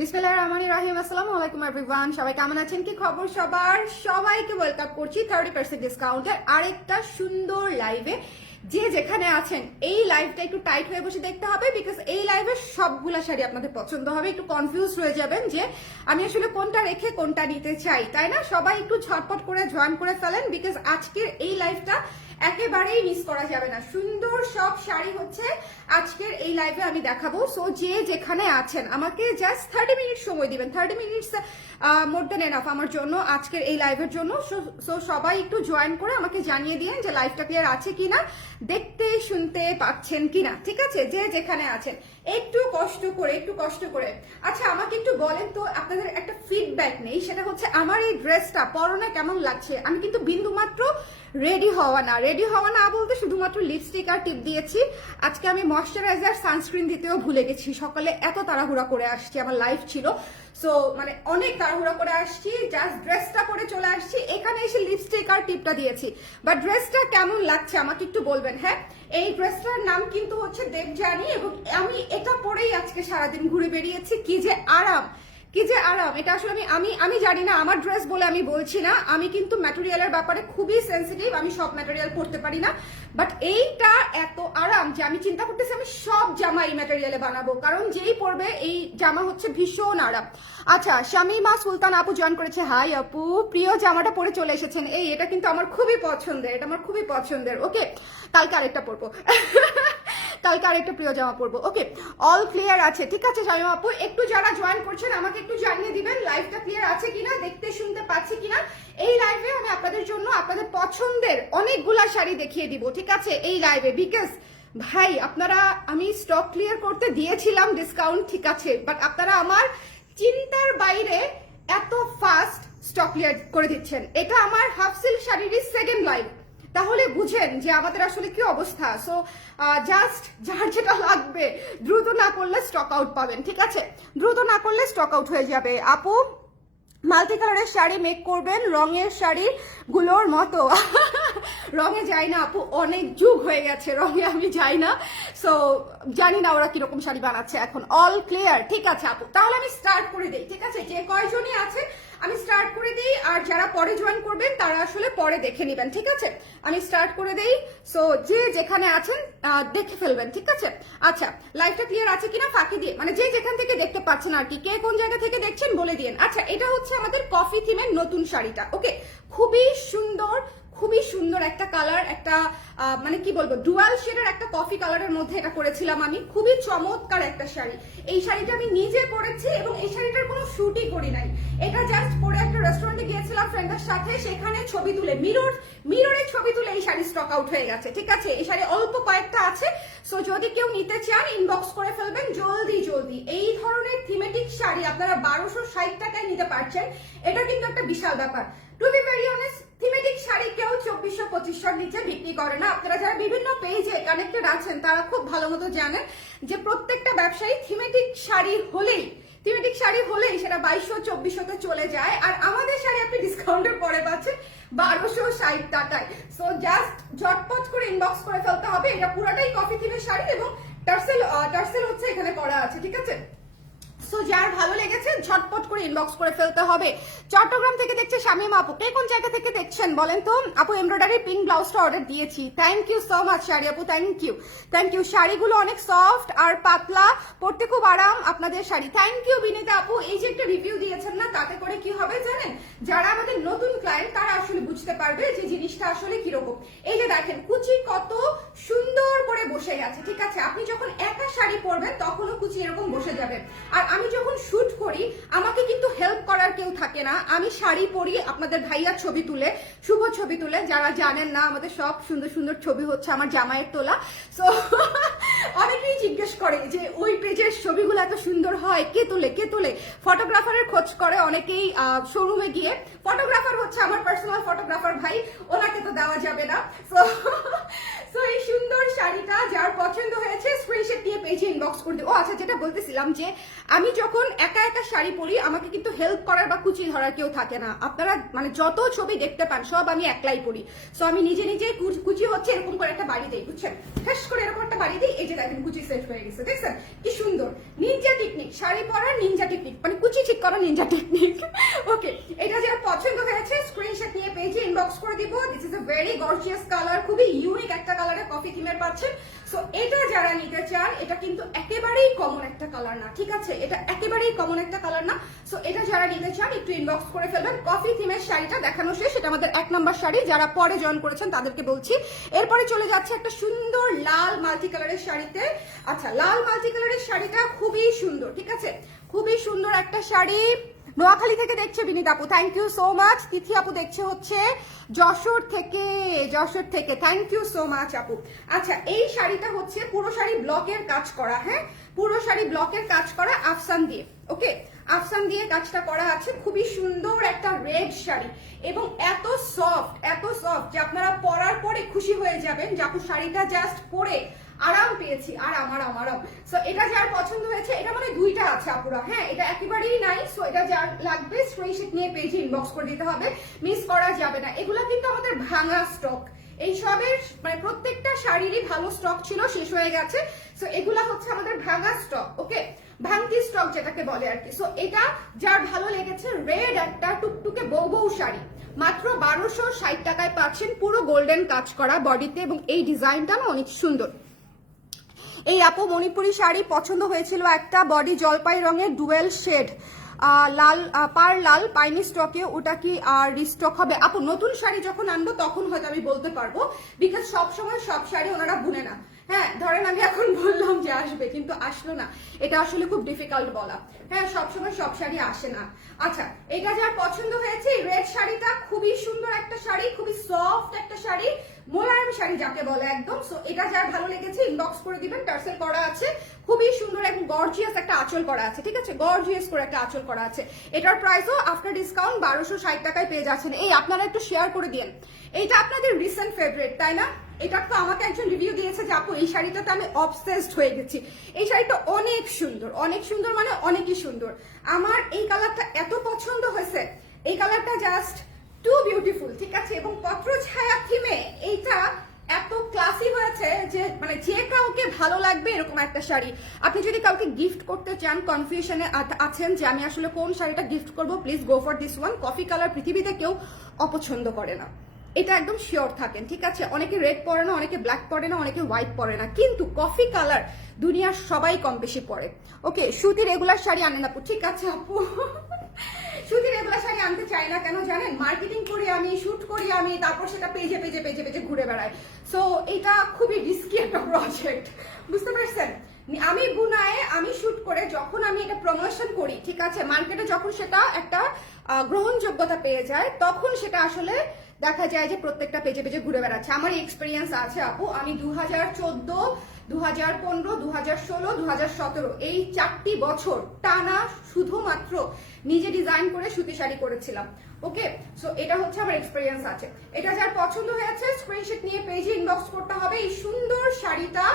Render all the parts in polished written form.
বিসমিল্লাহির রহমানির রহিম। আসসালামু আলাইকুম এভরিওয়ান, সবাই কেমন আছেন? কি খবর সবার? সবাইকে ওয়েলকাম করছি 30% ডিসকাউন্টের আরেকটা সুন্দর লাইভে। যে যেখানে আছেন এই লাইভটা একটু টাইট হয়ে বসে দেখতে হবে, বিকজ এই লাইভে সবগুলা শাড়ি আপনাদের পছন্দ হবে। একটু কনফিউজ হয়ে যাবেন যে আমি আসলে কোনটা রেখে কোনটা নিতে চাই, তাই না? সবাই একটু ঝটপট করে জয়েন করে ফেলেন, বিকজ আজকের এই লাইভটা একেবারেই মিস করা যাবে না। সুন্দর সব শাড়ি হচ্ছে আজকের এই লাইভে আমি দেখাবো। সো যে যেখানে আছেন আমাকে জাস্ট 30 মিনিট সময় দিবেন। 30 মিনিটস মোর দেন এনাফ আমার জন্য, আজকের এই লাইভের জন্য। সো সবাই একটু জয়েন করে আমাকে জানিয়ে দিন যে লাইভটা ক্লিয়ার আছে কিনা, দেখতে শুনতে পাচ্ছেন কিনা, ঠিক আছে? যে যেখানে আছেন একটু কষ্ট করে আচ্ছা আমাকে একটু বলেন তো, আপনাদের একটা ফিডব্যাক নেই, সেটা হচ্ছে আমার এই ড্রেসটা পরনে কেমন লাগছে। আমি কিন্তু বিন্দু মাত্র রেডি হওয়া না বলতে শুধুমাত্র লিপস্টিক আর টিপ দিয়েছি। আজকে আমি ময়শ্চারাইজার সানস্ক্রিন দিতেও ভুলে গেছি, সকালে এত তাড়াহুড়া করে আসছি, আমার লাইভ ছিল। সো মানে অনেক তাড়াহুড়া করে আসছি, জাস্ট ড্রেসটা পরে চলে আসছি, এখানে এসে লিপস্টিক আর টিপটা দিয়েছি। বাট ড্রেসটা কেমন লাগছে আমাকে একটু বলবেন। হ্যাঁ, এই ড্রেসটার নাম কিন্তু হচ্ছে দেবযানী, এবং আমি এটা পরেই আজকে সারাদিন ঘুরে বেরিয়েছি। কি যে আরাম, এটা আসলে আমি জানি না, আমার ড্রেস বলে আমি বলছি না। আমি কিন্তু ম্যাটেরিয়ালের ব্যাপারে খুবই সেন্সিটিভ, আমি সব ম্যাটেরিয়াল পরতে পারি না। বাট এইটা এত আরাম যে আমি চিন্তা করতেছি আমি সব জামা এই ম্যাটেরিয়ালে বানাবো, কারণ যেই পরবে এই জামা হচ্ছে ভীষণ আরাম। আচ্ছা, শামিমা সুলতান আপু জয়েন করেছে। হাই আপু, প্রিয় জামাটা পরে চলে এসেছেন। এটা কিন্তু আমার খুবই পছন্দের। ওকে, কালকে আরেকটা পরবো কালকে আরেকটা প্রিয় জামা পরবো। ওকে, অল ক্লিয়ার আছে, ঠিক আছে শামিমা আপু? একটু যারা জয়েন করছেন আমাকে একটু জানিয়ে দিবেন লাইভটা ক্লিয়ার আছে কিনা, দেখতে শুনতে পাচ্ছি কিনা। এই লাইভে আমি আপনাদের জন্য আপনাদের পছন্দের অনেকগুলা শাড়ি দেখিয়ে দিব, ঠিক আছে? এই লাইভে, বিকজ ভাই আপনারা, আমি স্টক ক্লিয়ার করতে দিয়েছিলাম ডিসকাউন্ট, ঠিক আছে, বাট আপনারা আমার চিন্তার বাইরে এত ফাস্ট স্টক ক্লিয়ার করে দিচ্ছেন। এটা আমার হাফ সিল্ক শাড়ির সেকেন্ড লাইভ, তাহলে বুঝেন যে আমাদের আসলে কি অবস্থা। সো জাস্ট যার যেটা লাগবে দ্রুত না করলে স্টক আউট পাবেন, ঠিক আছে? দ্রুত না করলে স্টক আউট হয়ে যাবে। আপু মাল্টি কালারের শাড়ি মেক করবেন রঙের শাড়ি গুলোর মতো রঙে যাই না আপু, অনেক যুগ হয়ে গেছে রঙে আমি যাই না। সো জানি না ওরা কিরকম শাড়ি বানাচ্ছে এখন। অল ক্লিয়ার, ঠিক আছে আপু, তাহলে আমি স্টার্ট করে দিই, ঠিক আছে? যে কয়জনই আছে আমি স্টার্ট করে দিই, আর যারা পরে জয়েন করবেন তারা আসলে পরে দেখে নেবেন, ঠিক আছে? আমি স্টার্ট করে দিই। সো যে যেখানে আছেন দেখে ফেলবেন, ঠিক আছে? আচ্ছা, লাইভটা ক্লিয়ার আছে কিনা ফাঁকি দিয়ে, মানে যে যেখান থেকে দেখতে পাচ্ছেন আর কি, কে কোন জায়গা থেকে দেখছেন বলে দিন। আচ্ছা, এটা হচ্ছে আমাদের কফি থিমের নতুন শাড়িটা। ওকে, খুবই সুন্দর একটা কালার, একটা মানে কি বলবো, ডুয়াল শেডের একটা কফি কালারের মধ্যে এটা করেছিলাম আমি। খুবই চমৎকার একটা শাড়ি। এই শাড়িটা আমি নিজে পরেছি, এবং এই শাড়িটার কোনো শুটই করি নাই। এটা জাস্ট পরে একটা রেস্টুরেন্টে গিয়েছিলাম ফ্রেন্ডের সাথে, সেখানে ছবি তুলে মিররে ছবি তুলে এই শাড়ি স্টক আউট হয়ে গেছে, ঠিক আছে? এই শাড়ি অল্প কয়েকটা আছে। সো যদি কেউ নিতে চান ইনবক্স করে ফেলবেন জলদি। এই ধরনের থিমেটিক শাড়ি আপনারা 1260 টাকায় নিতে পারছেন, এটা কিন্তু একটা বিশাল ব্যাপার। To be very honest, thematic sari কেউ 2400-2500 নিচে বিক্রি করে না। আপনারা যারা বিভিন্ন পেজে কানেক্টেড আছেন তারা খুব ভালো মতো জানেন যে প্রত্যেকটা ব্যবসায়ী থিমেটিক শাড়ি হলেই সেটা 2200-2400-তে চলে যায়, আর আমাদের শাড়ি আপনি ডিসকাউন্টের পরে পাচ্ছেন 1260 টাকায়। সো জাস্ট ঝটপট করে ইনবক্স করে ফেলতে হবে। এটা পুরাটাই কফি থিমের শাড়ি, এবং টার্সেল হচ্ছে এখানে করা আছে, ঠিক আছে? সো যার ভালো লেগেছে ঝটপট করে ইনবক্স করে ফেলতে হবে। চট্টগ্রাম থেকে দেখছে শামিমা আপু, কে কোন জায়গা থেকে দেখছেন বলেন তো? আপু এমব্রয়ডারি পিঙ্ক ব্লাউজটা অর্ডার দিয়েছি। Thank you so much sari আপু, থ্যাংক ইউ। শাড়িগুলো অনেক সফট আর পাতলা, পরতে খুব আরাম আপনাদের শাড়ি। থ্যাংক ইউ বিনীতা আপু। এই যে একটা রিভিউ দিয়েছেন না, তাতে করে কি হবে জানেন? যারা আমাদের নতুন ক্লায়েন্ট তারা আসলে বুঝতে পারবে যে জিনিসটা আসলে কিরকম। এই যে দেখেন কুচি কত সুন্দর করে বসে গেছে, ঠিক আছে? আপনি যখন একা শাড়ি পরবেন তখনও কুচি এরকম বসে যাবে। আর আমি যখন শুট করি আমাকে কিন্তু হেল্প করার কেউ থাকে না, আমি শাড়ি পরি, আপনাদের ভাইয়ার ছবি তুলে, শুভ ছবি তুলে। যারা জানেন না, আমাদের সব সুন্দর ছবি হচ্ছে আমার জামাইয়ের তোলা। সো অনেকেই জিজ্ঞেস করে যে ওই পেজের ছবিগুলো এত সুন্দর হয়, কে তোলে? ফটোগ্রাফারের খোঁজ করে অনেকেই শোরুমে গিয়ে। ফটোগ্রাফার হচ্ছে আমার পার্সোনাল ফটোগ্রাফার ভাই, ওনাকে তো দেওয়া যাবে না। সো এই সুন্দর শাড়িটা যার পছন্দ হয়েছে স্ক্রিনশট দিয়ে পেজে ইনবক্স করে দিও। ও আচ্ছা, যেটা বলতেছিলাম যে আমি যখন একা শাড়ি পরি আমাকে কিন্তু হেল্প করার বা কুচি ধরার কেউ থাকে না। আপনারা মানে যত ছবি দেখতে পান সব আমি একলাই পরি। সো আমি নিজে কুচি হচ্ছে এরকম করে একটা বাড়ি দিই, বুঝছেন? ঠেস করে এরকম একটা বাড়ি দিই। এই যে দেখেন কুচি সেট হয়ে গেছে, দেখছেন কি সুন্দর? নিনজা টেকনিক, শাড়ি পরার নিনজা টেকনিক, মানে করা নিনজা টেকনিক। ওকে, এটা যার পছন্দ হয়েছে স্ক্রিনশট নিয়ে পেজে ইনবক্স করে দিব। This is a very gorgeous colour, খুবই ইউনিক একটা কালারে কফি থিমের পাচ্ছেন। সো এটা যারা নিতে চান, এটা কিন্তু একেবারেই কমন একটা কালার না, ঠিক আছে, এটা একেবারেই কমন একটা কালার না। সো এটা যারা নিতে চান একটু ইনবক্স করে ফেলবেন। কফি থিমের শাড়িটা দেখানো শেষ, এটা আমাদের 1 নাম্বার শাড়ি। যারা পরে জয়েন করেছেন তাদেরকে বলছি। এরপরে চলে যাচ্ছে একটা সুন্দর লাল মাল্টি কালারের শাড়িতে। আচ্ছা, লাল মাল্টি কালারের শাড়িটা খুবই সুন্দর, ঠিক আছে, খুবই সুন্দর একটা শাড়ি। নোয়াখালী থেকে দেখছে বিনীত আপু, থ্যাংক ইউ সো মাচ। তিথি আপু দেখছে হচ্ছে যশোর থেকে, থ্যাংক ইউ সো মাচ আপু। আচ্ছা, এই শাড়িটা হচ্ছে পুরো শাড়ি ব্লকের কাজ করা, হ্যাঁ, পুরো শাড়ি ব্লকের কাজ করা আফসান দিয়ে। ওকে, আফসান দিয়ে কাজটা করা আছে, খুবই সুন্দর একটা রেড শাড়ি এবং এত সফট যে আপনারা পরার পরে খুশি হয়ে যাবেন যে আপু শাড়িটা জাস্ট পরে আরাম পেয়েছি, আরাম। সো এটা যার পছন্দ হয়েছে, এটা মানে দুইটা আছে আপুরা, হ্যাঁ, এটা একেবারেই নাই। সো এটা যার লাগবে স্ক্রিনশট নিয়ে পেজে ইনবক্স করে দিতে হবে, মিস করা যাবে না। এগুলা কিন্তু আমাদের ভাঙা স্টক, এই সবের মানে প্রত্যেকটা শাড়িরই ভালো স্টক ছিল, শেষ হয়ে গেছে। সো এগুলা হচ্ছে আমাদের ভাঙা স্টক, ওকে, ভাঙতি স্টক যেটাকে বলে আর কি। সো এটা যার ভালো লেগেছে, রেড একটা টুকটুকে বউ শাড়ি, মাত্র 1260 টাকায় পাচ্ছেন, পুরো গোল্ডেন কাজ করা বডিতে এবং এই ডিজাইনটা না অনেক সুন্দর। এই আপু মণিপুরি শাড়ি পছন্দ হয়েছিল একটা, বডি জলপাই রঙের ডুয়েল শেড, লাল পার লাল পাইনি স্টকে, ওটা কি আর রিস্টক হবে? আপু নতুন শাড়ি যখন আনবো তখন হয়তো আমি বলতে পারবো, বিকজ সবসময় সব শাড়ি ওনারা বুনে না। হ্যাঁ, ধরেন আমি এখন বললাম যে আসবে কিন্তু আসলো না, এটা আসলে খুব ডিফিকাল্ট বলা। হ্যাঁ, সবসময় সব শাড়ি আসে না। আচ্ছা, এটা যার পছন্দ হয়েছে, রেড শাড়িটা খুবই সুন্দর একটা শাড়ি, খুবই সফট একটা শাড়ি, মোলায়েম শাড়ি যাকে বলে একদম। সো এটা যার ভালো লেগেছে ইনবক্স করে দিবেন, টার্সেল করা আছে, খুবই সুন্দর এবং গর্জিয়াস একটা আঁচল করা আছে, ঠিক আছে, গর্জিয়াস করে একটা আঁচল করা আছে। এটার প্রাইসও আফটার ডিসকাউন্ট 1260 টাকায় পেয়ে যাচ্ছেন। এই আপনারা একটু শেয়ার করে দিন, এইটা আপনাদের রিসেন্ট ফেভারিট তাই না? এটা তো আমাকে একজন রিভিউ দিয়েছে যে আপু এই শাড়িটাতে আমি অবসেসড হয়ে গেছি। এই শাড়িটা অনেক সুন্দর মানে অনেকই সুন্দর। আমার এই কালারটা এত পছন্দ হয়েছে, এই কালারটা জাস্ট টু বিউটিফুল, ঠিক আছে, এবং পত্র ছায়া থিমে এইটা এত ক্লাসি হয়েছে যে মানে যে কাউকে ভালো লাগবে এরকম একটা শাড়ি। আপনি যদি কাউকে গিফট করতে চান, কনফিউশনে আছেন যে আমি আসলে কোন শাড়িটা গিফট করব, please go for this one. Coffee colour পৃথিবীতে কেউ অপছন্দ করে না, এটা একদম শিওর থাকেন, ঠিক আছে। অনেকে রেড পরে না, অনেকে ব্ল্যাক পরে না, অনেকে হোয়াইট পরে না, কিন্তু কফি কালার দুনিয়ার সবাই কম বেশি পরে। ওকে, সুতি রেগুলার শাড়ি আনেন আপু, ঠিক আছে আপু। সুতি রেগুলার শাড়ি আনতে চাই না কেন জানেন? মার্কেটিং করি আমি, শুট করি আমি, তারপর সেটা পেজে ঘুরে বেড়াই। সো এটা খুবই রিস্কি একটা প্রজেক্ট, বুঝতে পারছেন? আমি বুনায়ে আমি শুট করে যখন আমি এটা প্রমোশন করি, ঠিক আছে, মার্কেটে যখন সেটা একটা গ্রহণযোগ্যতা পেয়ে যায়, তখন সেটা আসলে দেখা যায় যে প্রত্যেকটা পেজে ঘুরে বেড়াচ্ছে। আমার এক্সপিরিয়েন্স আছে আপু, আমি 2014, 2015, 2016, 2017 এই 4টি বছর টানা শুধুমাত্র নিজে ডিজাইন করে সুতি শাড়ি করেছিলাম। ওকে, সো এটা হচ্ছে আমার এক্সপিরিয়েন্স আছে। এটা যার পছন্দ হয়েছে স্ক্রিনশট নিয়ে পেজে ইনবক্স করতে হবে। এই সুন্দর শাড়িটা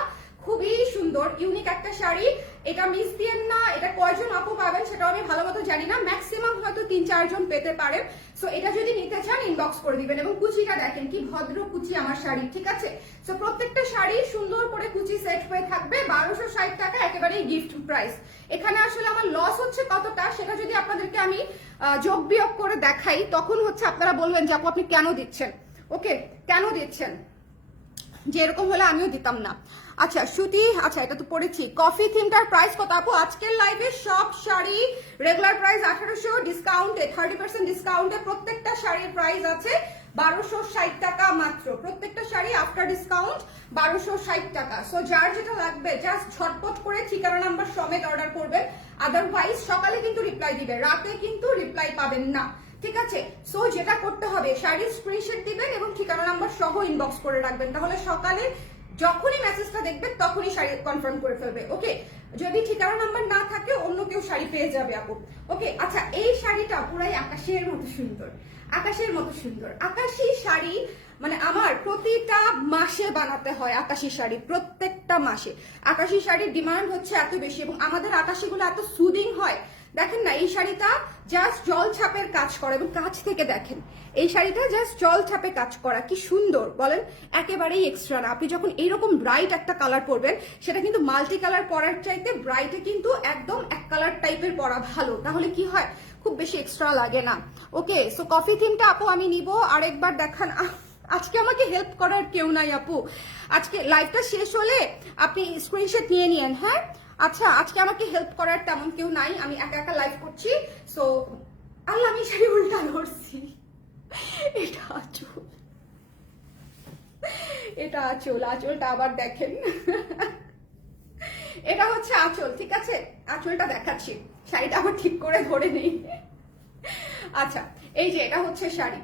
খুবই সুন্দর, ইউনিক একটা শাড়ি, এটা মিস দিয়েন না। এটা কয়জন আপু পাবেন সেটাও আমি ভালো মতো জানি না, ম্যাক্সিমাম হয়তো 3-4 জন পেতে পারেন। সো এটা যদি নিতে চান ইনবক্স করে দিবেন। এবং কুচিটা দেখেন কি ভদ্র কুচি আমার শাড়ি, ঠিক আছে। সো প্রত্যেকটা শাড়ি সুন্দর করে কুচি সেট হয়ে থাকবে, 1260 টাকা, একেবারেই গিফট প্রাইস। এখানে আসলে আমার লস হচ্ছে কতটা সেটা যদি আপনাদেরকে আমি যোগ বিয়োগ করে দেখাই, তখন হচ্ছে আপনারা বলবেন যে আপু আপনি কেন দিচ্ছেন, ওকে, কেন দিচ্ছেন, যে এরকম হলে আমিও দিতাম না। আচ্ছা, সুতি, আচ্ছা এটা তো পড়েছি। কফি থিমটার প্রাইস কত আপু? আজকের লাইভে সব শাড়ি রেগুলার প্রাইস 1800, ডিসকাউন্টে 30% ডিসকাউন্টে প্রত্যেকটা শাড়ির প্রাইস আছে 1260 টাকা মাত্র। প্রত্যেকটা শাড়ি আফটার ডিসকাউন্ট 1260 টাকা। সো যার যেটা লাগবে জাস্ট ঝটপট করে ঠিকানা নাম্বার সমেত অর্ডার করবেন, আদারওয়াইজ সকালে কিন্তু রিপ্লাই দিবে, রাতে কিন্তু রিপ্লাই পাবেন না, ঠিক আছে। সো যেটা করতে হবে, শাড়ির স্ক্রিনশট দিবেন এবং ঠিকানা নাম্বার সহ ইনবক্স করে রাখবেন, তাহলে সকালে যখনই মেসেজটা দেখবে তখনই শাড়ি কনফার্ম করে ফেলবে। ওকে, যদি ঠিকানা নাম্বার না থাকে অন্য কেউ শাড়ি পেয়ে যাবে আপু। ওকে, আচ্ছা এই শাড়িটা পুরাই আকাশের মতো সুন্দর, আকাশের মতো সুন্দর। আকাশি শাড়ি মানে আমার প্রতিটা মাসে বানাতে হয় আকাশি শাড়ি, প্রত্যেকটা মাসে আকাশি শাড়ির ডিমান্ড হচ্ছে এত বেশি এবং আমাদের আকাশিগুলো এত সুদিং হয়। দেখেন না, এই শাড়িটা জাস্ট জল ছাপের কাজ করা, এবং কাছ থেকে দেখেন এই শাড়িটা জাস্ট জল ছাপে কাজ করা, কি সুন্দর বলেন, একেবারেই এক্সট্রা না। আপনি যখন এইরকম ব্রাইট একটা কালার পরবেন, সেটা কিন্তু মাল্টি কালার পরার চাইতে ব্রাইটে কিন্তু একদম এক কালার টাইপের পরা ভালো, তাহলে কি হয় খুব বেশি এক্সট্রা লাগে না। ওকে, সো কফি থিমটা আপু আমি নিব। আরেকবার দেখান। আজকে আমাকে হেল্প করার কেউ নাই আপু, আজকে লাইভটা শেষ হলে আপনি স্ক্রিনশট নিয়ে নিয়েন। হ্যাঁ আচ্ছা, আজকে আমাকে হেল্প করার তেমন কেউ নাই, আমি একা একা লাইভ করছি। সো আল্লাহ, আমি শাড়ি উল্টা ধরছি। এটা আঁচল, এটা আঁচল, আঁচলটা আবার দেখেন। এটা হচ্ছে আঁচল, ঠিক আছে, আঁচলটা দেখাচ্ছি, শাড়িটা আবার ঠিক করে ধরে নেই। আচ্ছা, এই যে এটা হচ্ছে শাড়ি,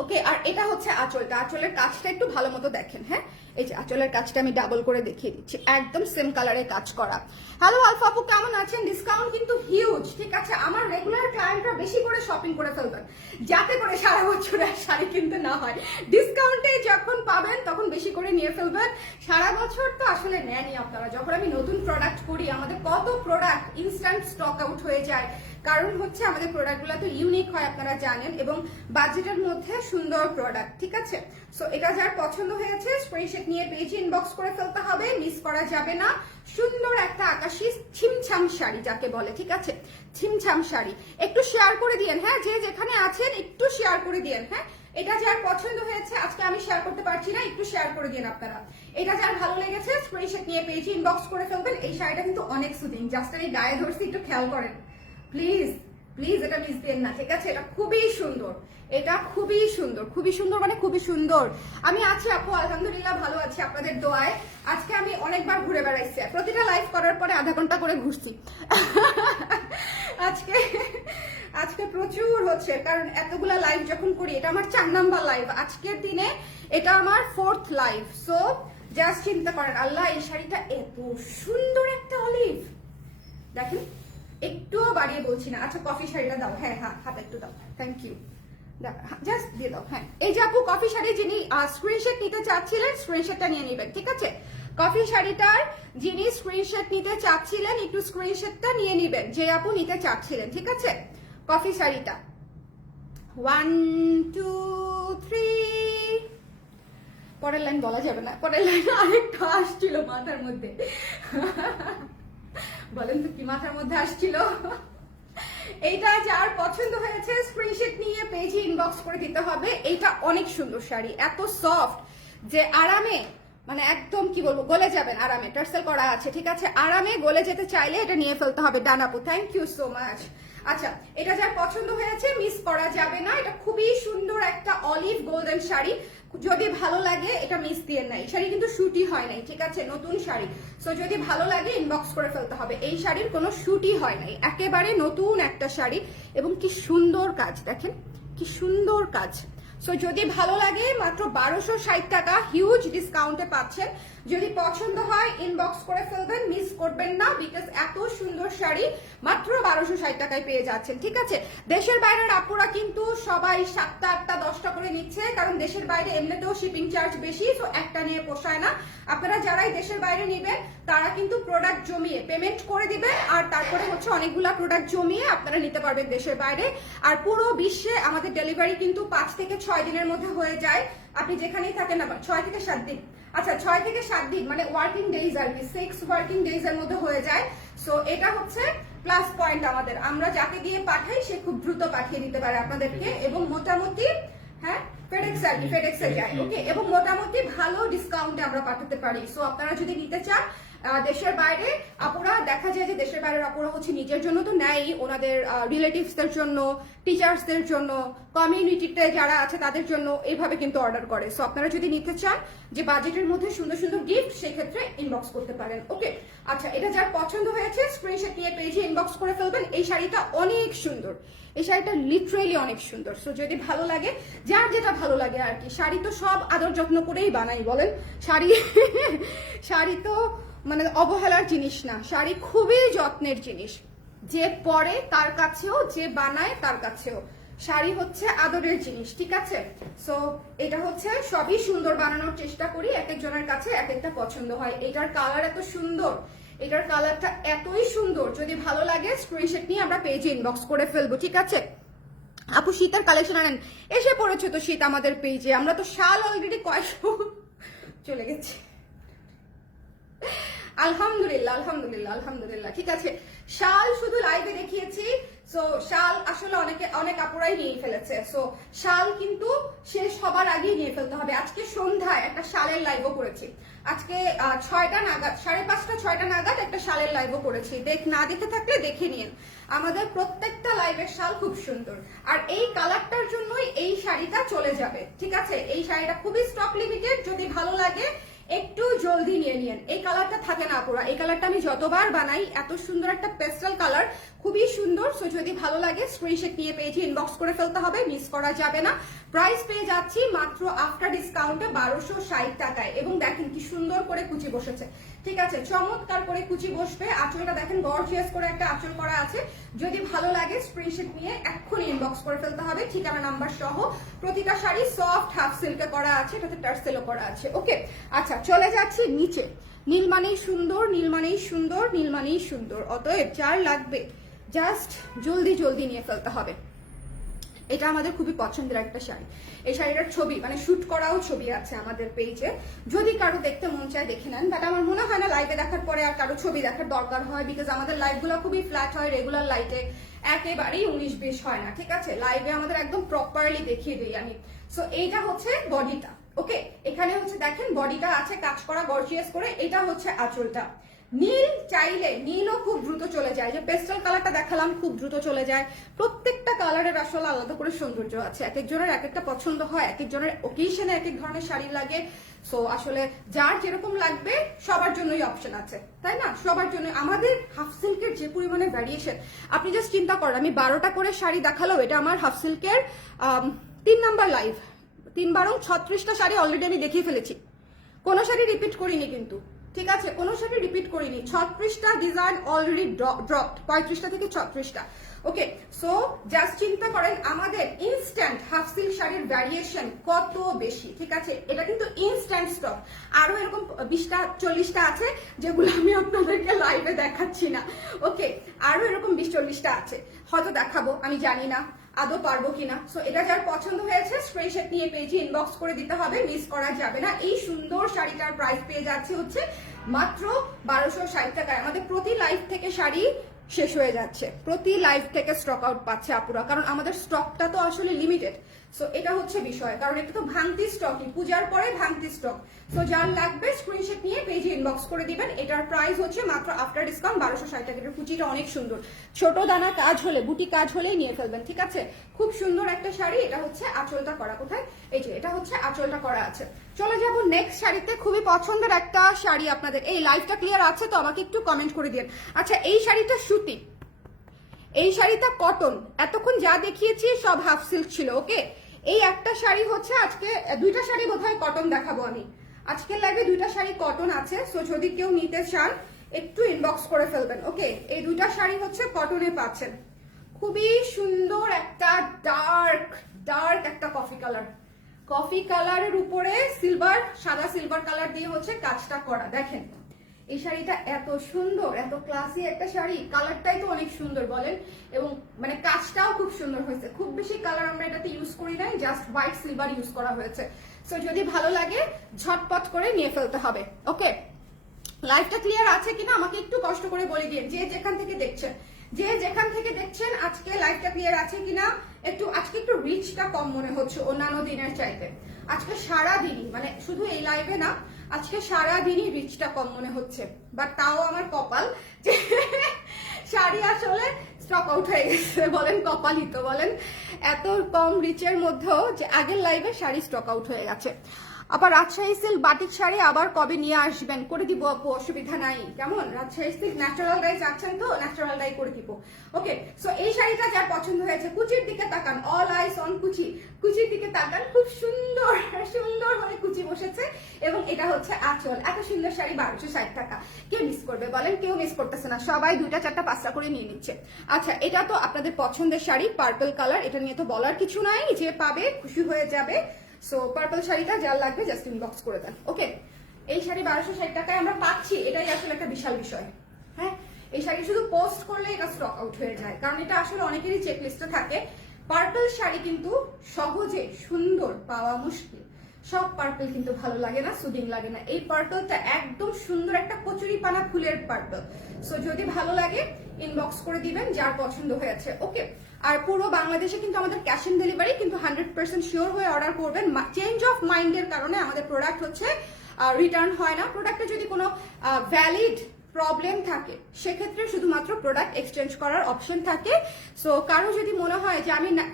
ওকে, আর এটা হচ্ছে আঁচলটা। আঁচলের কাজটা একটু ভালো মতো দেখেন। হ্যাঁ, এই যে আঁচলের কাজটা আমি ডাবল করে দেখিয়ে দিচ্ছি, একদম সেম কালারে কাজ করা। হ্যালো আলফা আপু, কেমন আছেন? ডিসকাউন্ট কিন্তু হিউজ, ঠিক আছে। আমার রেগুলার ক্লায়েন্টরা বেশি করে শপিং করে ফেলবেন, যাতে করে সারা বছর আর শাড়ি কিনতে না হয়। ডিসকাউন্টে যখন পাবেন তখন বেশি করে নিয়ে ফেলবেন। সারা বছর তো আসলে নেনই আপনারা। যখন আমি নতুন প্রোডাক্ট করি, আমাদের কত প্রোডাক্ট ইনস্ট্যান্ট স্টক আউট হয়ে যায়, কারণ হচ্ছে আমাদের প্রোডাক্টগুলো তো ইউনিক হয়, আপনারা জানেন, এবং বাজেটের মধ্যে সুন্দর প্রোডাক্ট, ঠিক আছে। সো এটা যার পছন্দ হয়েছে স্ক্রিনশট নিয়ে পেজে ইনবক্স করে ফেলতে হবে, মিস করা যাবে না। সুন্দর একটা আকাশি ছিমছাম শাড়ি যাকে বলে, ঠিক আছে, ছিমছাম শাড়ি। একটু শেয়ার করে দিয়েন, হ্যাঁ, যে যেখানে আছেন একটু শেয়ার করে দিয়েন। হ্যাঁ, এটা যার পছন্দ হয়েছে, আজকে আমি শেয়ার করতে পারছি না, একটু শেয়ার করে দিন আপনারা। এটা যার ভালো লেগেছে স্ক্রিনশট নিয়ে পেজে ইনবক্স করে ফেলবেন। এই শাড়িটা কিন্তু অনেক সুদিং, জাস্ট এই গায়ে ধরছি, একটু খেয়াল করেন প্লিজ, প্লিজ, এটা মিস দেন না, ঠিক আছে। এটা খুবই সুন্দর, এটা খুবই সুন্দর, খুবই সুন্দর, মানে খুবই সুন্দর। আমি আছি আপু, আলহামদুলিল্লাহ ভালো আছি আপনাদের দোয়ায়। আজকে আমি অনেকবার ঘুরে বেড়াইছি, প্রতিটা লাইভ করার পরে আধা ঘন্টা করে ঘুরছি। আজকে আজকে প্রচুর হচ্ছে, কারণ এতগুলা লাইভ যখন করি, এটা আমার 4 নাম্বার লাইভ আজকের দিনে, এটা আমার 4th লাইভ। সো জাস্ট চিন্তা করেন, আল্লাহ, এই শাড়িটা এত সুন্দর একটা অলিভ, দেখেন, একটুও বাড়িয়ে বলছি না। আচ্ছা, কফি শাড়িটা দাও, হ্যাঁ হ্যাঁ, হাতে একটু দাও, থ্যাংক ইউ, জাস্ট দিয়ে দাও। হ্যাঁ, এই যে আপু কফি শাড়ি যিনি স্ক্রিনশট নিতে চাচ্ছিলেন, স্ক্রিনশটটা নিয়ে নেবেন, ঠিক আছে। কফি শাড়িটার যিনি স্ক্রিনশট নিতে চাচ্ছিলেন, একটু স্ক্রিনশটটা নিয়ে নেবেন, যে আপু নিতে চাচ্ছিলেন, ঠিক আছে। কফি শাড়িটা 1 2 3, পরের লাইন বলা যাবে না, পরের লাইন আরেকটা আসছিল মাথার মধ্যে। বলেন তো কি মাথার মধ্যে আসছিল? এইটা যার পছন্দ হয়েছে স্ক্রিনশট নিয়ে পেজে ইনবক্স করে দিতে হবে। এইটা অনেক সুন্দর শাড়ি, এত সফট যে আরামে, মানে একদম কি বলবো, গলে যাবেন আরামে, টার্সেল করা আছে, ঠিক আছে, আরামে গলে যেতে চাইলে এটা নিয়ে ফেলতে হবে। ডান আপু, থ্যাংক ইউ সো মাচ। আচ্ছা, এটা যার পছন্দ হয়েছে মিস করা যাবে না। এটা খুবই সুন্দর একটা অলিভ গোল্ডেন শাড়ি, যদি ভালো লাগে এটা মিস দিয়ে নাই। শাড়ি কিন্তু শুটি হয় নাই, ঠিক আছে, নতুন শাড়ি। সো যদি ভালো লাগে ইনবক্স করে ফেলতে হবে। এই শাড়ির কোনো শুটি হয় নাই, একেবারে নতুন একটা শাড়ি, এবং কি সুন্দর কাজ, দেখেন কি সুন্দর কাজ। সো যদি ভালো লাগে, মাত্র 1260 টাকা হিউজ ডিসকাউন্টে পাচ্ছেন। যদি পছন্দ হয় ইনবক্স করে ফেলবেন, মিস করবেন না, বিকজ এত সুন্দর শাড়ি মাত্র 1260 টাকায় পেয়ে যাচ্ছেন, ঠিক আছে। দেশের বাইরের আপুরা কিন্তু সবাই 7টা 8টা 10টা করে নিচ্ছে, কারণ দেশের বাইরে এমনিতেও শিপিং চার্জ বেশি, তো একটা নিয়ে পোষায় না। আপনারা যারাই দেশের বাইরে নেবেন তারা কিন্তু প্রোডাক্ট জমিয়ে পেমেন্ট করে দিবেন, আর তারপরে হচ্ছে অনেকগুলা প্রোডাক্ট জমিয়ে আপনারা নিতে পারবেন দেশের বাইরে। আর পুরো বিশ্বে আমাদের ডেলিভারি কিন্তু 5 থেকে 6 দিনের মধ্যে হয়ে যায়, আপনি যেখানেই থাকেন না, 6 থেকে 7 দিন, আচ্ছা 6 থেকে 7 দিন মানে ওয়ার্কিং ডেজ আর কি, 6 ওয়ার্কিং ডেজ এর মধ্যে হয়ে যায়। সো এটা হচ্ছে প্লাস পয়েন্ট আমাদের, আমরা যাকে দিয়ে পাঠাই সে খুব দ্রুত পাঠিয়ে দিতে পারে আপনাদেরকে, এবং মোটামুটি, হ্যাঁ, ফেডেক্স আর কি, ফেডেক্সে যায়, ওকে, এবং মোটামুটি ভালো ডিসকাউন্টে আমরা পাঠাতে পারি। সো আপনারা যদি নিতে চান দেশের বাইরে, আপুরা দেখা যায় যে দেশের বাইরের আপুরা হচ্ছে নিজের জন্য তো নেয়, ওনাদের রিলেটিভসদের জন্য, টিচার্সদের জন্য, কমিউনিটিতে যারা আছে তাদের জন্য এইভাবে কিন্তু অর্ডার করে। সো আপনারা যদি নিতে চান যে বাজেটের মধ্যে সুন্দর সুন্দর গিফট, সেক্ষেত্রে ইনবক্স করতে পারেন, ওকে। আচ্ছা, এটা যার পছন্দ হয়েছে স্ক্রিনশট নিয়ে পেজে ইনবক্স করে ফেলবেন। এই শাড়িটা অনেক সুন্দর, এই শাড়িটা লিটারেলি অনেক সুন্দর। সো যদি ভালো লাগে, যার যেটা ভালো লাগে আর কি, শাড়ি তো সব আদর যত্ন করেই বানাই, বলেন, শাড়ি শাড়ি তো মানে অবহেলার জিনিস না, শাড়ি খুবই যত্নের জিনিস, যে পরে তার কাছেও, যে বানায় তার কাছেও, শাড়ি হচ্ছে আদরের জিনিস, ঠিক আছে। সো এটা হচ্ছে সবই সুন্দর বানানোর চেষ্টা করি, এক একজনের কাছে এক একটা পছন্দ হয়। এটার কালার এত সুন্দর, এটার কালারটা এতই সুন্দর, যদি ভালো লাগে স্ক্রিনশট নিয়ে আমরা পেজে ইনবক্স করে ফেলবো, ঠিক আছে। আপু শীতের কালেকশন আনেন, এসে পড়েছে তো শীত আমাদের পেজে, আমরা তো শাল অলরেডি কয়শো চলে গেছে। আলহামদুলিল্লাহ আলহামদুলিল্লাহ আলহামদুলিল্লাহ। ঠিক আছে, শাল শুধু লাইভে দেখিয়েছি, সো শাল আসলে অনেক আপুরাই নিয়ে ফেলেছে, সো শাল কিন্তু শেষ হবার আগেই নিয়ে ফেলতে হবে। আজকে সন্ধ্যায় একটা শালের লাইভও করেছি, আজকে 6টা নাগাদ, 5:30 6টা নাগাদ একটা শালের লাইভও করেছি, না দেখে থাকলে দেখে নিন। আমাদের প্রত্যেকটা লাইভের শাল খুব সুন্দর, আর এই কালারটার জন্যই এই শাড়িটা চলে যাবে। ঠিক আছে, এই শাড়িটা খুবই স্টক লিমিটেড, যদি ভালো লাগে একটু জলদি নিয়ে নিন। এই কালারটা থাকে না পুরা, এই কালারটা আমি যতবার বানাই, এত সুন্দর একটা পেস্টাল কালার, খুবই সুন্দর। সো যদি ভালো লাগে স্ক্রিনশট নিয়ে পেজে ইনবক্স করে ফেলতে হবে, মিস করা যাবে না। প্রাইস পেয়ে যাচ্ছি মাত্র আফটার ডিসকাউন্টে 1260 টাকায়, এবং দেখেন কি সুন্দর করে কুচি বসেছে। ঠিক আছে, চমৎকার করে কুচি বসবে। আঁচলটা দেখেন গর্জিয়াস করে একটা আঁচল করা আছে। যদি ভালো লাগে স্ক্রিনশট নিয়ে এক্ষুনি ইনবক্স করে ফেলতে হবে, ঠিকানা নাম্বার সহ। প্রতিটা শাড়ি সফট হাফ সিল্কে করা আছে, এটাতে টার্সেলও করা আছে। ওকে, আচ্ছা চলে যাচ্ছি নিচে। নীল মানেই সুন্দর, নীল মানেই সুন্দর, নীল মানেই সুন্দর। অতএব যার লাগবে জাস্ট জলদি জলদি নিয়ে ফেলতে হবে। এটা আমাদের খুবই পছন্দের একটা শাড়ি। এই শাড়িটার ছবি মানে শুট করাও ছবি আছে আমাদের পেজে, যদি কারো দেখতে মন চায় দেখে নেন। বাট আমার মনে হয় না লাইভে দেখার পরে আর কারো ছবি দেখার দরকার হয়, বিকজ আমাদের লাইভগুলো খুবই ফ্ল্যাট হয়, রেগুলার লাইটে একেবারেই 19-20 হয় না। ঠিক আছে, লাইভে আমাদের একদম প্রপারলি দেখিয়ে দিই আমি। সো এইটা হচ্ছে বডিটা। ওকে, এখানে হচ্ছে দেখেন বডিটা আছে কাজ করা গর্জিয়াস করে। এটা হচ্ছে আঁচলটা। নীল চাইলে নীলও খুব দ্রুত চলে যায়, যে পেস্টাল কালারটা দেখালাম খুব দ্রুত চলে যায়। প্রত্যেকটা কালারের আসলে আলাদা করে সৌন্দর্য আছে, এক একজনের এক একটা পছন্দ হয়, এক একজনের ওকেশনে এক এক ধরনের শাড়ি লাগে। সো আসলে যার যেরকম লাগবে সবার জন্যই অপশন আছে, তাই না? সবার জন্য আমাদের হাফ সিল্কের যে পরিমাণে ভ্যারিয়েশন, আপনি জাস্ট চিন্তা করেন, আমি 12টা করে শাড়ি দেখালো, এটা আমার হাফ সিল্কের 3 নাম্বার লাইভ। 3-36টা শাড়ি অলরেডি আমি দেখিয়ে ফেলেছি, কোনো শাড়ি রিপিট করিনি কিন্তু। ঠিক আছে, কোনো শাড়ি রিপিট করিনি। 36টা ডিজাইন অলরেডি ড্রপড, 35টা থেকে 36টা। ওকে, সো জাস্ট চিন্তা করেন আমাদের ইনস্ট্যান্ট হাফ সিল্ক শাড়ির ভ্যারিয়েশন কত বেশি। ঠিক আছে, এটা কিন্তু ইনস্ট্যান্ট স্টক। আরো এরকম 20টা 40টা আছে যেগুলো আমি আপনাদেরকে লাইভে দেখাচ্ছি না। ওকে, আরো এরকম 20-40টা আছে, হয়তো দেখাবো, আমি জানি না আদৌ পারবো কিনা। সো এটা যার পছন্দ হয়েছে স্ক্রিনশট নিয়ে পেজে ইনবক্স করে দিতে হবে, মিস করা যাবে না। এই সুন্দর শাড়িটার প্রাইস পেয়ে যাচ্ছে হচ্ছে মাত্র 1260 টাকায়। আমাদের প্রতি লাইভ থেকে শাড়ি শেষ হয়ে যাচ্ছে, প্রতি লাইভ থেকে স্টক আউট পাচ্ছে আপুরা, কারণ আমাদের স্টকটা তো আসলে লিমিটেড। সো এটা হচ্ছে বিষয়, কারণ এটা তো ভাঙতি স্টকই, পূজার পরে ভাঙতি স্টক। সো যার লাগবে স্ক্রিনশট নিয়ে পেজে ইনবক্স করে দিবেন। এটার প্রাইস হচ্ছে মাত্র আফটার ডিসকাউন্ট 1260 টাকা। এটার কুচিটা অনেক সুন্দর, ছোট দানা কাজ হলে, বুটি কাজ হলেই নিয়ে ফেলবেন। ঠিক আছে, খুব সুন্দর একটা শাড়ি। এটা হচ্ছে আঁচলটা করা, কোথায় এই যে এটা হচ্ছে আঁচলটা করা আছে। চলে যাব নেক্সট শাড়িতে, খুবই পছন্দের একটা শাড়ি আপনাদের। এই লাইভটা ক্লিয়ার আছে তো? আমাকে একটু কমেন্ট করে দিন। আচ্ছা, এই শাড়িটা সুতি, এই শাড়িটা কটন, এতক্ষণ যা দেখিয়েছি সব হাফ সিল্ক ছিল। ওকে, এই একটা শাড়ি হচ্ছে, আজকে 2টা শাড়ি বোধহয় কটন দেখাবো আমি। আজকের লাইভে 2টা শাড়ি কটন আছে, সো যদি কেউ নিতে চান একটু ইনবক্স করে ফেলবেন। ওকে, এই 2টা শাড়ি হচ্ছে কটনে পাচ্ছেন। খুবই সুন্দর একটা ডার্ক একটা কফি কালার, কফি কালারের উপরে সিলভার, সাদা সিলভার কালার দিয়ে হচ্ছে কাজটা করা। দেখেন এই শাড়িটা এত সুন্দর, এত ক্লাসি একটা শাড়ি, কালারটাই তো অনেক সুন্দর বলেন, এবং মানে কাজটাও খুব সুন্দর হয়েছে। খুব বেশি কালার আমরা এটাতে ইউজ করি নাই, জাস্ট হোয়াইট সিলভার ইউজ করা হয়েছে। সো যদি ভালো লাগে ঝটপট করে নিয়ে ফেলতে হবে। ওকে, লাইভটা ক্লিয়ার আছে কিনা আমাকে একটু কষ্ট করে বলে দিন, যে যেখান থেকে দেখছেন, যে যেখান থেকে দেখছেন আজকে লাইভটা ক্লিয়ার আছে কিনা। একটু আজকে একটু রিচটা কম মনে হচ্ছে অন্যান্য দিনের চাইতে। আজকে সারা দিনই, মানে শুধু এই লাইভে না, আজকে সারা দিনই রিচটা কম মনে হচ্ছে। বাট তাও আমার কপাল যে শাড়ি আসলে স্টক আউট হয়ে গেছে, বলেন কপালই তো বলেন। এত কম রিচের মধ্যেও যে আগের লাইভে শাড়ি স্টক আউট হয়ে গেছে। আবার রাজশাহী সিল্ক বাটিক শাড়ি আবার কবে নিয়ে আসবেন? করে দিব আপু, অসুবিধা নাই। কেমন রাজশাহী সিল্ক ন্যাচারাল ডাই চাচ্ছেন তো? ন্যাচারাল ডাই করে দিব। ওকে, সো এই শাড়িটা যার পছন্দ হয়েছে, কুচির দিকে তাকান, অল আইস অন কুচি, কুচির দিকে তাকান, খুব সুন্দর সুন্দর হয়ে কুচি বসেছে। এবং এটা হচ্ছে আঁচল। এত সুন্দর শাড়ি 1260 টাকা, কেউ মিস করবে বলেন? কেউ মিস করতেছে না, সবাই 2টা 4টা 5টা করে নিয়ে নিচ্ছে। আচ্ছা, এটা তো আপনাদের পছন্দের শাড়ি, পার্পল কালার, এটা নিয়ে তো বলার কিছু নাই, যে পাবে খুশি হয়ে যাবে। সো পার্পল শাড়িটা যার লাগবে জাস্ট ইনবক্স করে দেন। ওকে, এই শাড়ি 1260 টাকায় আমরা পাচ্ছি, এটাই আসলে একটা বিশাল বিষয়। হ্যাঁ, এই শাড়ি শুধু পোস্ট করলে এটা স্টক আউট হয়ে যায়, কারণ এটা আসলে অনেকেরই চেক লিস্টে থাকে। পার্পল শাড়ি কিন্তু সহজে সুন্দর পাওয়া মুশকিল। সব পার্পল কিন্তু ভালো লাগে না, সুদিং লাগে না। এই পার্পলটা একদম সুন্দর একটা কচুরি পানা ফুলের পার্পল। সো যদি ভালো লাগে ইনবক্স করে দিবেন যার পছন্দ হয়েছে, ওকে। আর পুরো বাংলাদেশে কিন্তু আমাদের ক্যাশ অন ডেলিভারি, কিন্তু 100% শিওর হয়ে অর্ডার করবেন। চেঞ্জ অফ মাইন্ডের কারণে আমাদের প্রোডাক্ট হচ্ছে রিটার্ন হয় না। প্রোডাক্টে যদি কোনো ভ্যালিড প্রবলেম থাকে সেক্ষেত্রে শুধুমাত্র প্রোডাক্ট এক্সচেঞ্জ করার অপশন থাকে। সো কারো যদি মনে হয় যে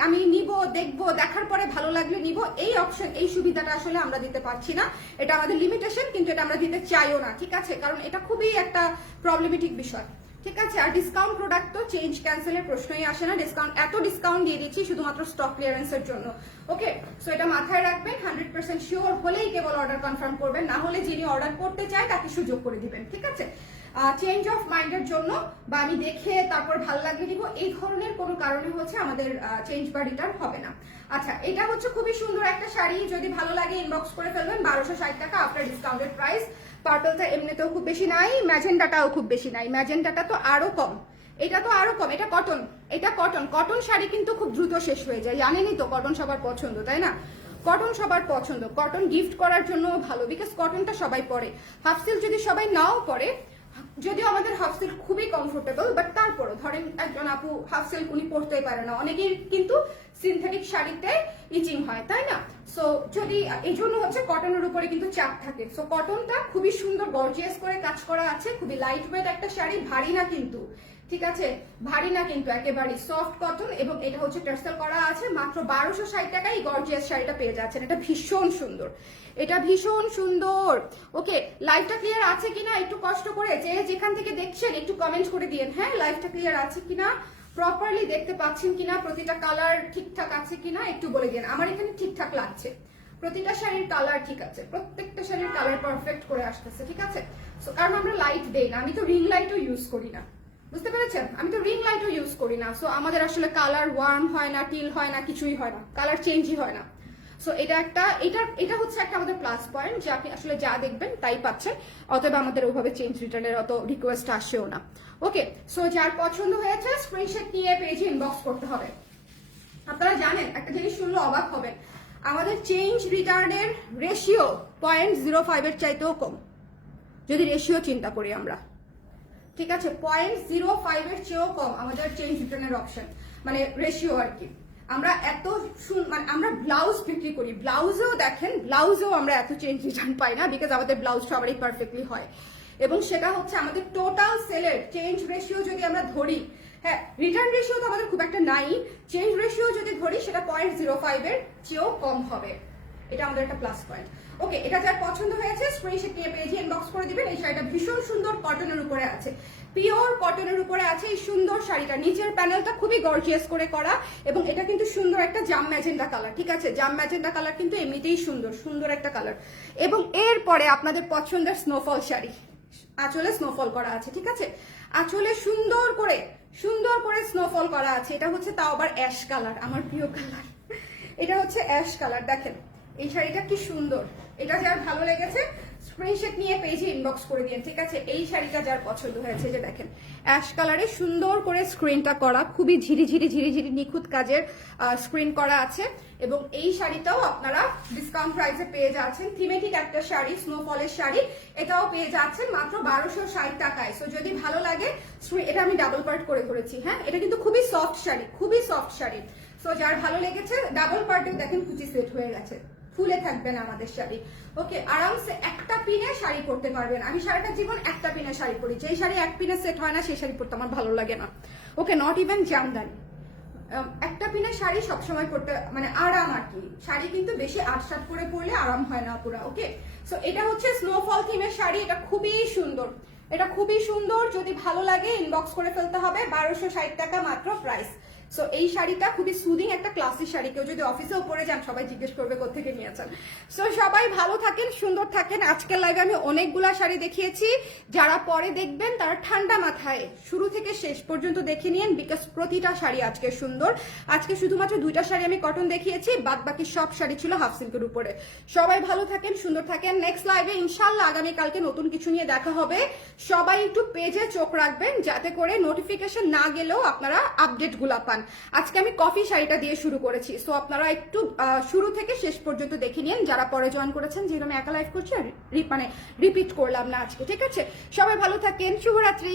আমি নিব, দেখবো, দেখার পরে ভালো লাগলে নিব, এই অপশন, এই সুবিধাটা আসলে আমরা দিতে পারছি না। এটা আমাদের লিমিটেশন, কিন্তু এটা আমরা দিতে চাইও না, ঠিক আছে? কারণ এটা খুবই একটা প্রবলেমেটিক বিষয়, ঠিক আছে? আর ডিসকাউন্ট প্রোডাক্ট তো চেঞ্জ ক্যান্সেলের প্রশ্নই আসে না। ডিসকাউন্ট দিয়ে দিচ্ছি শুধুমাত্র স্টক ক্লিয়ারেন্সের জন্য, ওকে। সো এটা মাথায় রাখবেন, 100% শিওর হলেই কেবল অর্ডার কনফার্ম করবেন, না হলে যিনি অর্ডার করতে চায় তাকে সুযোগ করে দিবেন, ঠিক আছে? চেঞ্জ অফ মাইন্ডের জন্য বা আমি দেখে তারপর ভালো লাগলে দিব, এই ধরনের কোনো কারণে হচ্ছে আমাদের চেঞ্জ বা রিটার্ন হবে না। আচ্ছা, এটা হচ্ছে খুবই সুন্দর একটা শাড়ি, যদি ভালো লাগে ইনবক্স করে ফেলবেন। 1260 টাকা আফটার ডিসকাউন্টেড প্রাইস। পার্পলটা এমনিতেও খুব বেশি নাই, ম্যাজেন্ডাটাও খুব বেশি নাই, ম্যাজেন্ডাটা তো আরো কম, এটা তো আরো কম। এটা কটন, এটা কটন। কটন শাড়ি কিন্তু খুব দ্রুত শেষ হয়ে যায়, জানেনই তো। কটন সবার পছন্দ, তাই না? কটন সবার পছন্দ। কটন গিফট করার জন্য ভালো, বিকজ কটনটা সবাই পরে। হাফ সিল্ক যদি সবাই নাও পরে, যদিও আমাদের হাফ সিল্ক খুবই কমফোর্টেবল, বাট তারপরও ধরেন একজন আপু হাফ সিল্ক উনি পরতেই পারে না, অনেকের কিন্তু সিনথেটিক শাড়িতে ইচিং হয়, তাই না? সো যদি এই জন্য হচ্ছে কটনের উপরে কিন্তু চাপ থাকে। সো কটনটা খুবই সুন্দর গর্জিয়াস করে কাজ করা আছে, খুবই লাইট ওয়েট একটা শাড়ি, ভারী না কিন্তু, ঠিক আছে? ভারী না কিন্তু, একেবারে সফট কটন। এবং এটা হচ্ছে টার্সেল করা আছে। মাত্র 1260 টাকায় গর্জিয়াস শাড়িটা পেয়ে যাচ্ছেন। এটা ভীষণ সুন্দর, এটা ভীষণ সুন্দর, ওকে। লাইভটা ক্লিয়ার আছে কিনা একটু কষ্ট করে যে যেখান থেকে দেখছেন একটু কমেন্ট করে দিয়েন, হ্যাঁ, লাইভটা ক্লিয়ার আছে কিনা, প্রপারলি দেখতে পাচ্ছেন কিনা, প্রতিটা কালার ঠিকঠাক আছে কিনা একটু বলে দিন। আমার এখানে ঠিকঠাক লাগছে, প্রতিটা শাড়ির কালার ঠিক আছে, প্রত্যেকটা শাড়ির কালার পারফেক্ট করে আসতেছে, ঠিক আছে? সো কারণ আমরা লাইট দেই না, আমি তো রিং লাইটও ইউজ করি না, বুঝতে পেরেছেন? আমি তো রিং লাইটও ইউজ করি না। সো আমাদের আসলে কালার ওয়ার্ম হয় না, টিল হয় না, কিছুই হয় না, কালার চেঞ্জই হয় না। সো এটা হচ্ছে একটা আমাদের প্লাস পয়েন্ট, যে আপনি আসলে যা দেখবেন তাই পাচ্ছেন। অতএব আমাদের ওইভাবে চেঞ্জ রিটার্নের অত রিকোয়েস্ট আসেও না, ওকে। সো যার পছন্দ হয়েছে স্ক্রিনশট নিয়ে পেজে ইনবক্স করতে হবে। আপনারা জানেন, একটা জিনিস শুনলে অবাক হবেন, আমাদের চেঞ্জ রিটার্নের রেশিও 0.05 এর চাইতেও কম, যদি রেশিও চিন্তা করি আমরা, ঠিক আছে? 0.05 এর চেয়েও কম আমাদের চেঞ্জ রিটার্নের অপশন, মানে রেশিও আর কি। আমরা এত মানে আমরা ব্লাউজ বিক্রি করি, ব্লাউজেও দেখেন, ব্লাউজেও আমরা এত চেঞ্জ রিটার্ন পাই না, বিকজ আমাদের ব্লাউজ সবারই পারফেক্টলি হয়। এবং সেটা হচ্ছে আমাদের টোটাল সেলের চেঞ্জ রেশিও যদি আমরা ধরি, হ্যাঁ, রিটার্ন রেশিও তো আমাদের খুব একটা নাই, চেঞ্জ রেশিও যদি ধরি সেটা 0.05 এর চেয়েও কম হবে। এটা আমাদের একটা প্লাস পয়েন্ট, ওকে। এটা যার পছন্দ হয়েছে স্ক্রিনশট নিয়ে পেজে ইনবক্স করে দিবেন। এই শাড়িটা ভীষণ সুন্দর কটনের উপরে আছে, পিওর কটনের উপরে আছে এই সুন্দর শাড়িটা। নিচের প্যানেলটা খুবই গর্জিয়াস করে করা, এবং এটা কিন্তু সুন্দর একটা জাম ম্যাজেন্ডা কালার, ঠিক আছে? জাম ম্যাজেন্ডা কালার কিন্তু এমনিতেই সুন্দর, সুন্দর একটা কালার। এবং এরপরে আপনাদের পছন্দের স্নোফল শাড়ি, আঁচলে স্নোফল করা আছে, ঠিক আছে? আঁচলে সুন্দর করে স্নোফল করা আছে। এটা হচ্ছে তাও আবার অ্যাশ কালার, আমার প্রিয় কালার। এটা হচ্ছে অ্যাশ কালার, দেখেন এই শাড়িটা কি সুন্দর। এটা যার ভালো লেগেছে স্ক্রিনশট নিয়ে পেজে ইনবক্স করে দিন, ঠিক আছে? এই শাড়িটা যার পছন্দ হয়েছে, যে দেখেন অ্যাশ কালারে সুন্দর করে স্ক্রিনটা করা, খুবই ঝিরিঝিরি নিখুঁত কাজের স্ক্রিন করা আছে। এবং এই শাড়িটাও আপনারা ডিসকাউন্ট প্রাইসে পেয়ে যাচ্ছেন, থিমেটিক একটা শাড়ি, স্নোফলের শাড়ি, এটাও পেয়ে যাচ্ছেন মাত্র 1260 টাকায়। সো যদি ভালো লাগে, এটা আমি ডাবল পার্ট করে করেছি, হ্যাঁ, এটা কিন্তু খুবই সফট শাড়ি, খুবই সফট শাড়ি। সো যার ভালো লেগেছে, ডাবল পার্টেও দেখেন কুচি সেট হয়ে গেছে, ফুলে থাকবে না আমাদের শাড়ি, ওকে। আরামসে একটা পিনে শাড়ি পরতে পারবেন। আমি সারাটা জীবন একটা পিনে শাড়ি পরি, যেই শাড়ি এক পিনে সেট হয় না সেই শাড়ি পরতে আমার ভালো লাগে না, ওকে। নট ইভেন জামদানি, একটা পিনে শাড়ি সবসময় পরতে মানে আরাম আর কি। শাড়ি কিন্তু বেশি আটসাট করে পরলে আরাম হয় না পুরা, ওকে। সো এটা হচ্ছে স্নোফল থিমের শাড়ি, এটা খুবই সুন্দর, এটা খুবই সুন্দর। যদি ভালো লাগে ইনবক্স করে ফেলতে হবে, 1260 টাকা মাত্র প্রাইস। সো এই শাড়িটা খুবই সুদিং একটা ক্লাসিক শাড়ি, কেউ যদি অফিসেও পরে যান সবাই জিজ্ঞেস করবে কোত্থেকে নিয়েছেন। সো সবাই ভালো থাকেন, সুন্দর থাকেন। আজকের লাইভে আমি অনেকগুলা শাড়ি দেখিয়েছি, যারা পরে দেখবেন তারা ঠান্ডা মাথায় শুরু থেকে শেষ পর্যন্ত দেখে নিন, বিকজ প্রতিটা শাড়ি আজকে সুন্দর। আজকে শুধুমাত্র 2টা শাড়ি আমি কটন দেখিয়েছি, বাদ বাকি সব শাড়ি ছিল হাফ সিল্কের উপরে। সবাই ভালো থাকেন, সুন্দর থাকেন। নেক্সট লাইভে ইনশাল্লাহ আগামীকালকে নতুন কিছু নিয়ে দেখা হবে। সবাই একটু পেজে চোখ রাখবেন, যাতে করে নোটিফিকেশন না গেলেও আপনারা আপডেট গুলা পান। চান। আজকে আমি কফি শাড়িটা দিয়ে শুরু করেছি, সো আপনারা একটু শুরু থেকে শেষ পর্যন্ত দেখে নিন যারা পরে জয়েন করেছেন, যেহেতু আমি একা লাইভ করছি আর মানে রিপিট করলাম না আজকে, ঠিক আছে? সবাই ভালো থাকেন, শুভরাত্রি।